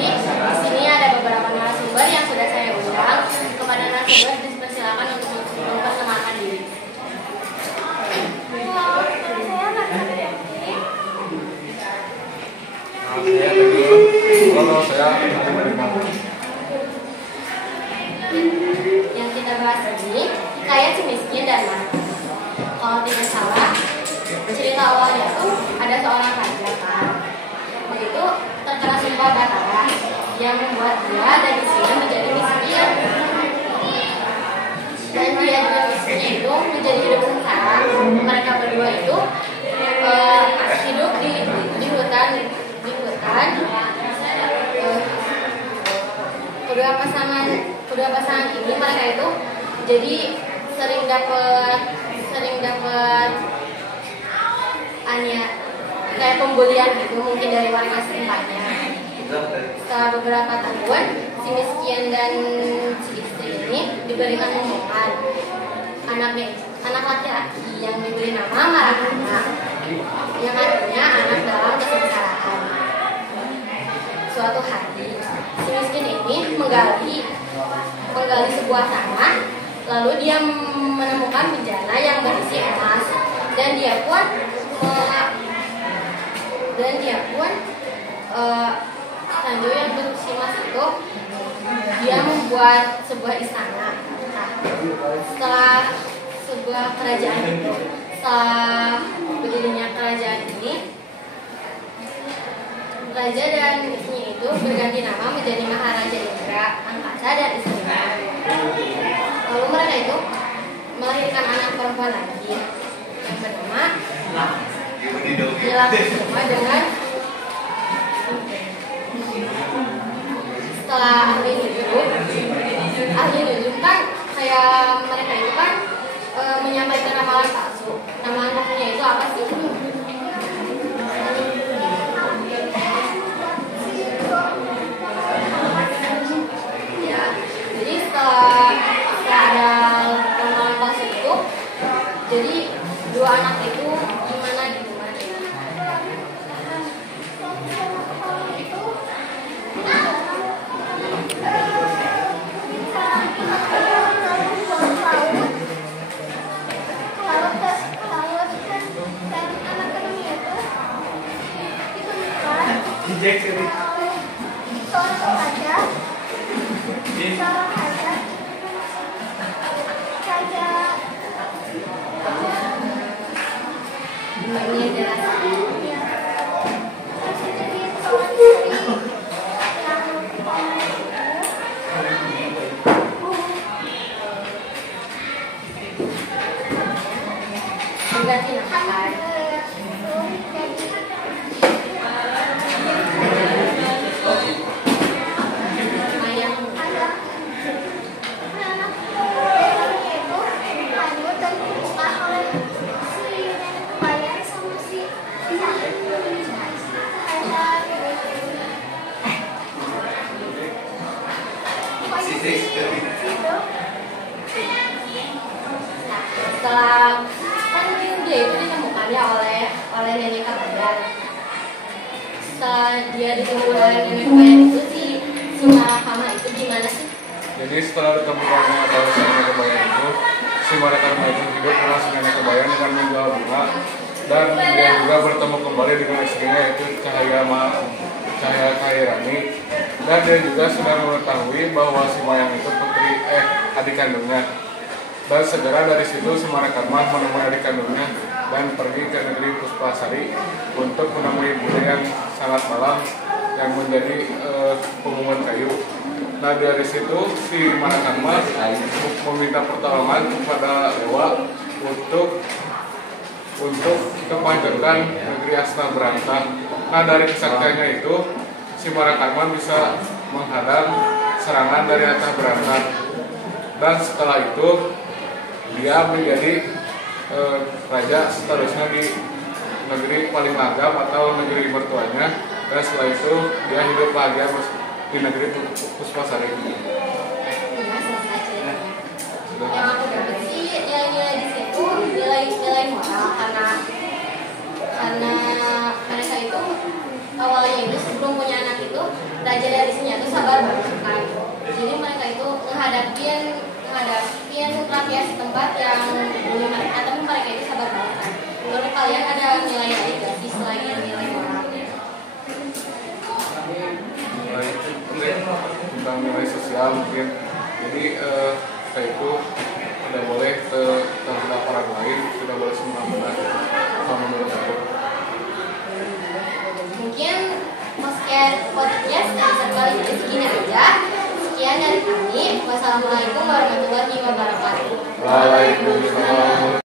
Jadi di sini ada beberapa narasumber yang sudah saya undang. Kepada narasumber dipersilakan untuk memperkenalkan diri. Kalau saya Yang kita bahas ini Hikayat Si Miskin dan Marah. Kalau tidak salah, cerita awalnya tuh ada seorang raja kan. Begitu terkena sumpah Batara yang membuat dia dari sini menjadi miskin. Dan dia juga miskinnya itu menjadi hidup sengsara. Mereka berdua itu hidup di hutan. Kedua pasangan ini mereka itu jadi sering dapat kayak pembulian gitu mungkin dari warga setempatnya. Setelah beberapa tahun, si miskin dan si istri ini diberikan omongan. Anak laki-laki yang diberi nama Marahana, yang artinya anak dalam kesengsaraan. Suatu hari, si miskin ini menggali sebuah tanah, lalu dia menemukan bejana yang berisi emas, dan dia pun Tanjung yang berisi emas itu dia membuat sebuah istana. Nah, setelah sebuah kerajaan itu, setelah berdirinya kerajaan ini, raja dan istrinya itu berganti nama menjadi Maharaja Indra, Angkasa, dan istrinya. Lalu mereka itu melahirkan anak perempuan lagi yang bernama Nilakusuma dengan setelah ahli nujum kan kayak mereka itu kan menyampaikan ramalan palsu. Nama anaknya itu apa sih? Ya, jadi setelah ada ramalan palsu itu, jadi dua anak itu gimana gitu kan? Ganti nama. Setelah kan dia itu ditemukannya oleh nenek Kabayan. Setelah dia ditemukan oleh nenek Kabayan itu si Marahama itu gimana sih? Jadi setelah ditemukan oleh nenek Kabayan itu, si Marahama itu hidup dengan si nenek Kabayan dengan menjual bunga, dan dia juga bertemu kembali dengan istrinya yaitu Cahaya Kairani. Dan dia juga sudah mengetahui bahwa si Mayang itu adik kandungnya. Dan segera dari situ si Marahama menemui adik kandungnya dan pergi ke negeri Puspasari untuk menemui bule yang sangat malam yang menjadi pemungut kayu. Nah dari situ si Marahama meminta pertolongan kepada dewa untuk kepanjangkan negeri Asna Berantah. Nah dari kesaktiannya itu si Marahama bisa menghadang serangan dari Asna Berantah. Dan setelah itu dia menjadi raja seterusnya di negeri paling agam atau negeri mertuanya. Dan setelah itu dia hidup bahagia di negeri Puspasari. Yang aku dapat sih nilai-nilai di situ nilai moral karena mereka itu awalnya itu sebelum punya anak itu raja dari sini itu sabar banget kan. Jadi mereka itu menghadapin rakyat setempat yang bully mereka, tapi mereka itu sabar banget kan. Menurut kalian ada nilai lain gak sih selain nilai moral? Nilai tentang nilai sosial mungkin. Jadi kayak itu tidak boleh terhadap orang lain, tidak boleh semena-mena. Kalau menurut aku. Mungkin podcast episode kali ini segini aja. Sekian dari kami. Wassalamualaikum warahmatullahi wabarakatuh. Waalaikumsalam.